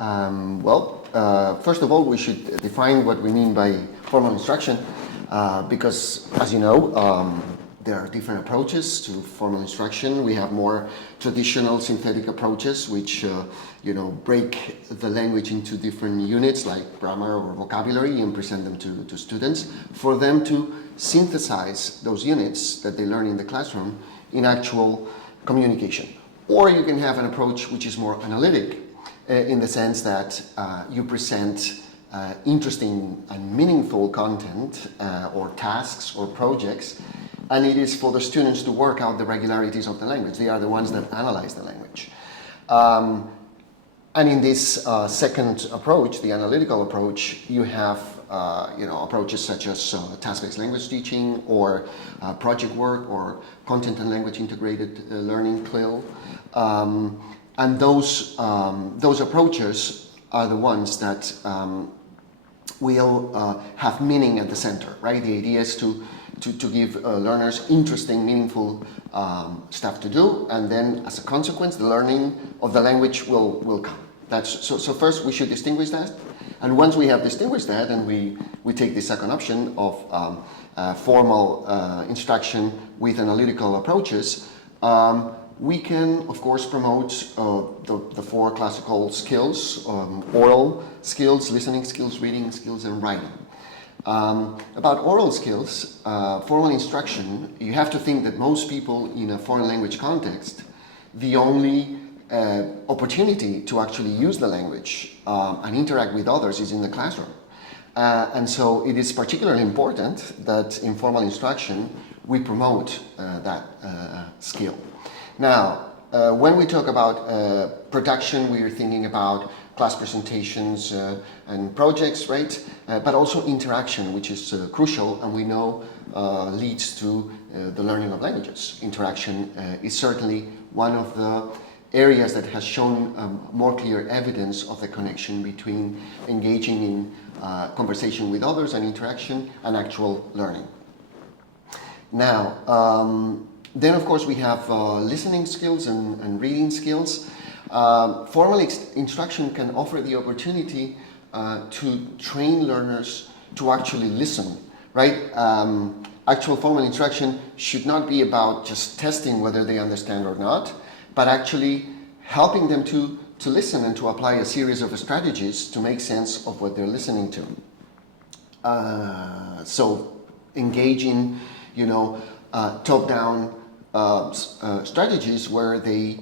First of all, we should define what we mean by formal instruction, because, as you know, there are different approaches to formal instruction. We have more traditional synthetic approaches, which break the language into different units like grammar or vocabulary and present them to students for them to synthesize those units that they learn in the classroom in actual communication. Or you can have an approach which is more analytic, in the sense that you present interesting and meaningful content or tasks or projects, and it is for the students to work out the regularities of the language. They are the ones that analyze the language. And in this second approach, the analytical approach, you have approaches such as task-based language teaching or project work or content and language integrated learning, CLIL. And those approaches are the ones that will have meaning at the center, right? The idea is to give learners interesting, meaningful stuff to do, and then as a consequence, the learning of the language will come. So first we should distinguish that, and once we have distinguished that, and we take the second option of formal instruction with analytical approaches, we can, of course, promote the four classical skills: oral skills, listening skills, reading skills, and writing. About oral skills, formal instruction, you have to think that most people in a foreign language context, the only opportunity to actually use the language and interact with others is in the classroom. And so it is particularly important that in formal instruction we promote that skill. Now, when we talk about production, we are thinking about class presentations and projects, right? But also interaction, which is crucial, and we know leads to the learning of languages. Interaction is certainly one of the areas that has shown more clear evidence of the connection between engaging in conversation with others and interaction and actual learning. Now, then of course we have listening skills and reading skills. Formal instruction can offer the opportunity to train learners to actually listen, right? Actual formal instruction should not be about just testing whether they understand or not, but actually helping them to listen and to apply a series of strategies to make sense of what they're listening to. So engage in, top-down strategies where they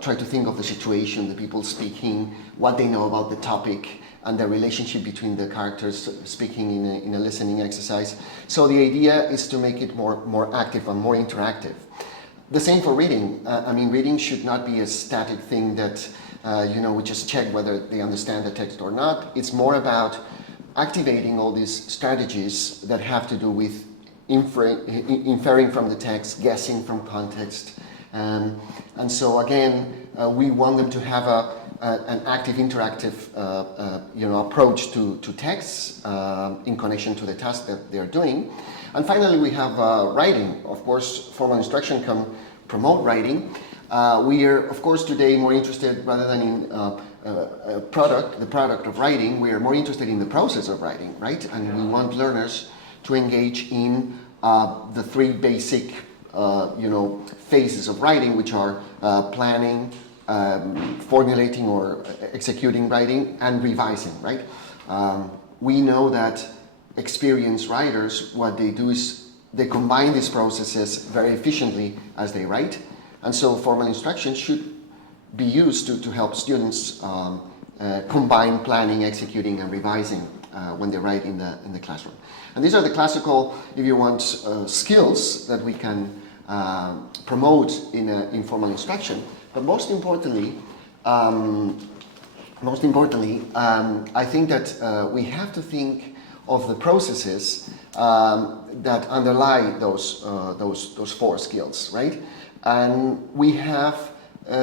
try to think of the situation, the people speaking, what they know about the topic, and the relationship between the characters speaking in a listening exercise. So the idea is to make it more active and more interactive. The same for reading. Reading should not be a static thing that we just check whether they understand the text or not. It's more about activating all these strategies that have to do with inferring from the text, guessing from context. And so again, we want them to have an active, interactive approach to texts in connection to the task that they're doing. And finally, we have writing. Of course, formal instruction can promote writing. We are, of course, today more interested, rather than in the product of writing, we are more interested in the process of writing, right? And we want learners to engage in the three basic phases of writing, which are planning, formulating or executing writing, and revising, right? We know that experienced writers, what they do is they combine these processes very efficiently as they write, and so formal instruction should be used to help students combine planning, executing, and revising when they write in the classroom. And these are the classical, if you want, skills that we can promote in informal instruction. But most importantly, I think that we have to think of the processes that underlie those four skills, right? And we have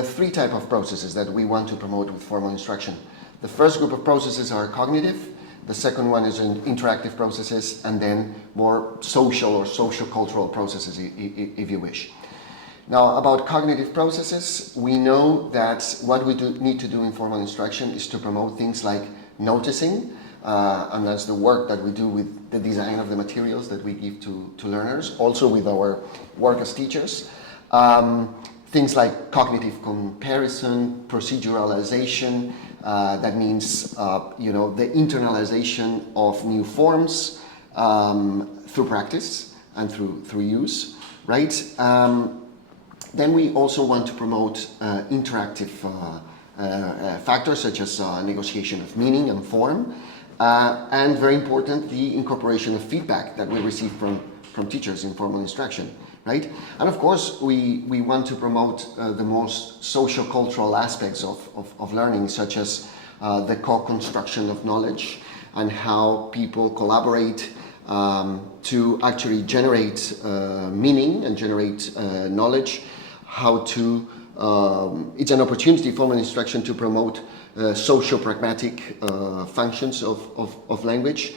three types of processes that we want to promote with formal instruction. The first group of processes are cognitive. The second one is interactive processes, and then more social or social-cultural processes, if you wish. Now, about cognitive processes, we know that what we need to do in formal instruction is to promote things like noticing, and that's the work that we do with the design of the materials that we give to learners, also with our work as teachers. Things like cognitive comparison, proceduralization, that means the internalization of new forms through practice and through use, right? Then we also want to promote interactive factors such as negotiation of meaning and form, and very important, the incorporation of feedback that we receive from teachers in formal instruction, right? And of course, we want to promote the most socio-cultural aspects of learning, such as the co-construction of knowledge and how people collaborate to actually generate meaning and generate knowledge, how to, it's an opportunity, formal instruction, to promote socio-pragmatic functions of language,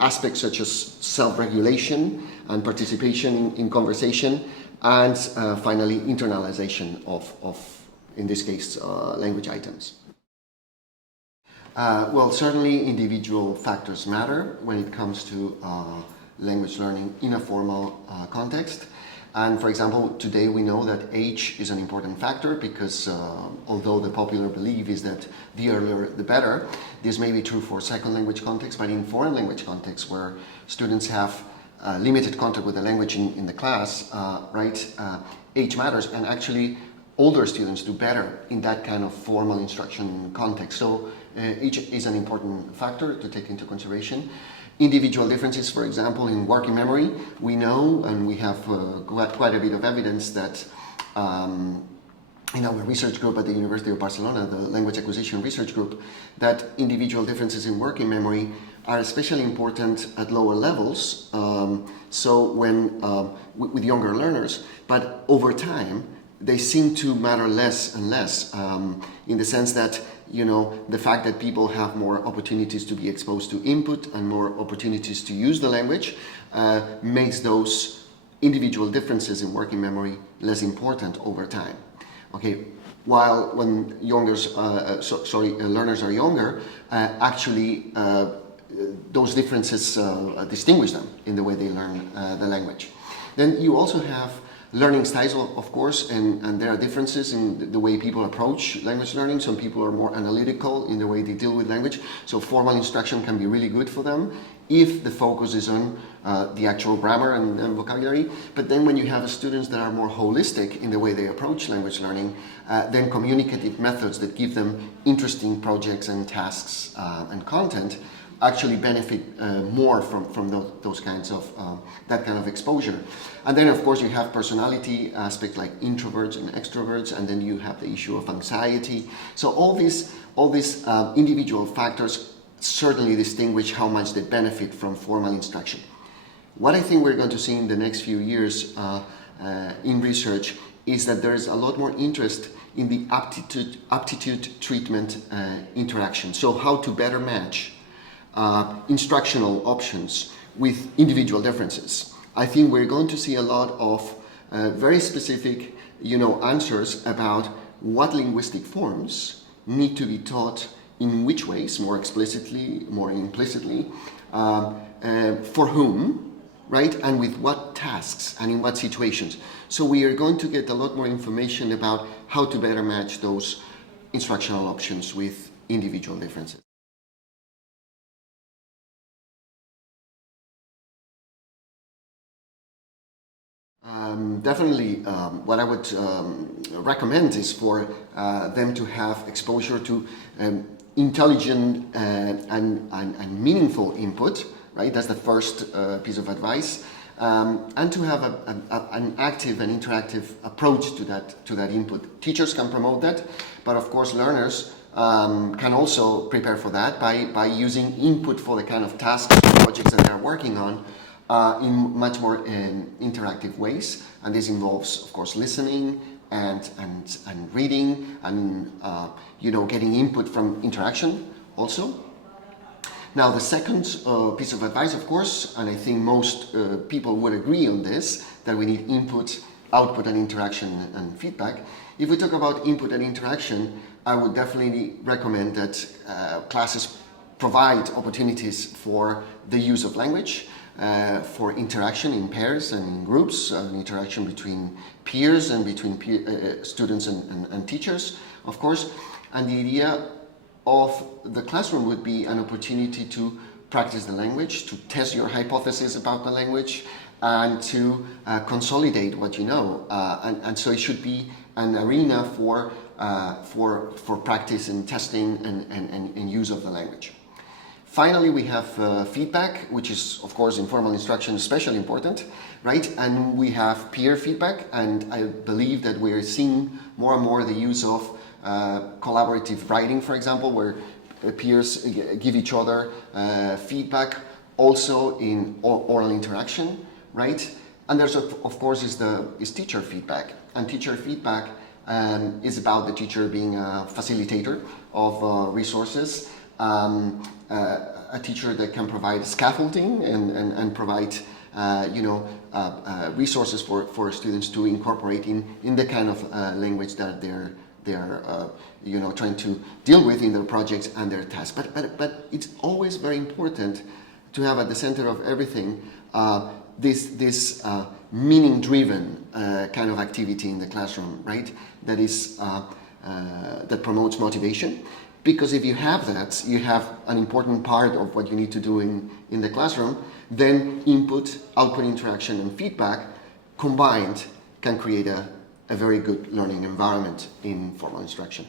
aspects such as self-regulation and participation in conversation, and finally internalization of in this case, language items. Well, certainly individual factors matter when it comes to language learning in a formal context. And for example, today we know that age is an important factor because although the popular belief is that the earlier the better, this may be true for second language context, but in foreign language context where students have limited contact with the language in the class, age matters, and actually older students do better in that kind of formal instruction context. So age is an important factor to take into consideration. Individual differences, for example, in working memory, we know, and we have quite a bit of evidence that in our research group at the University of Barcelona, the Language Acquisition Research Group, that individual differences in working memory are especially important at lower levels, so when with younger learners, but over time they seem to matter less and less, in the sense that the fact that people have more opportunities to be exposed to input and more opportunities to use the language makes those individual differences in working memory less important over time. Okay, while when learners are younger, actually those differences distinguish them in the way they learn the language. Then you also have learning styles, of course, and there are differences in the way people approach language learning. Some people are more analytical in the way they deal with language, so formal instruction can be really good for them if the focus is on the actual grammar and vocabulary. But then when you have students that are more holistic in the way they approach language learning, then communicative methods that give them interesting projects and tasks and content actually benefit more from those kinds of that kind of exposure. And then of course you have personality aspects like introverts and extroverts, and then you have the issue of anxiety. So all these individual factors certainly distinguish how much they benefit from formal instruction. What I think we're going to see in the next few years in research is that there is a lot more interest in the aptitude treatment interaction. So how to better match instructional options with individual differences. I think we're going to see a lot of very specific, answers about what linguistic forms need to be taught in which ways, more explicitly, more implicitly, for whom, right, and with what tasks and in what situations. So we are going to get a lot more information about how to better match those instructional options with individual differences. Definitely, what I would recommend is for them to have exposure to intelligent and meaningful input, right? That's the first piece of advice, and to have an active and interactive approach to that input. Teachers can promote that, but of course learners can also prepare for that by using input for the kind of tasks or projects that they're working on in much more interactive ways, and this involves, of course, listening and reading and getting input from interaction also. Now, the second piece of advice, of course, and I think most people would agree on this, that we need input output and interaction and feedback. If we talk about input and interaction, I would definitely recommend that classes provide opportunities for the use of language, for interaction in pairs and in groups, interaction between peers and between students and teachers, of course. And the idea of the classroom would be an opportunity to practice the language, to test your hypothesis about the language, and to consolidate what you know. And so it should be an arena for practice and testing and use of the language. Finally, we have feedback, which is, of course, in formal instruction especially important, right? And we have peer feedback, and I believe that we're seeing more and more the use of collaborative writing, for example, where peers give each other feedback, also in oral interaction, right? And there's, of course, is teacher feedback. And teacher feedback is about the teacher being a facilitator of resources, a teacher that can provide scaffolding and provide resources for students to incorporate in the kind of language that they're trying to deal with in their projects and their tasks. But it's always very important to have at the center of everything this meaning-driven kind of activity in the classroom, right? That is that promotes motivation. Because if you have that, you have an important part of what you need to do in the classroom, then input, output interaction, and feedback combined can create a very good learning environment in formal instruction.